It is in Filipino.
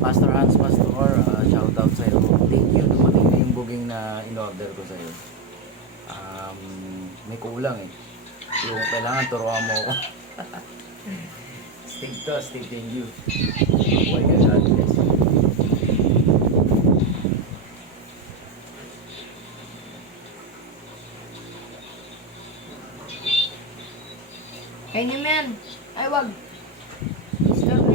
Pastor Hans Pastor, shout out sa'yo. Thank you, dumating na yung booking na in-order ko sa'yo. May kulang eh. Yung kailangan turuan mo ako. Steve, thank you. Mabuhay ka, God bless. Kainin mo yan. Ay, wag. Stop mo